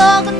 썩은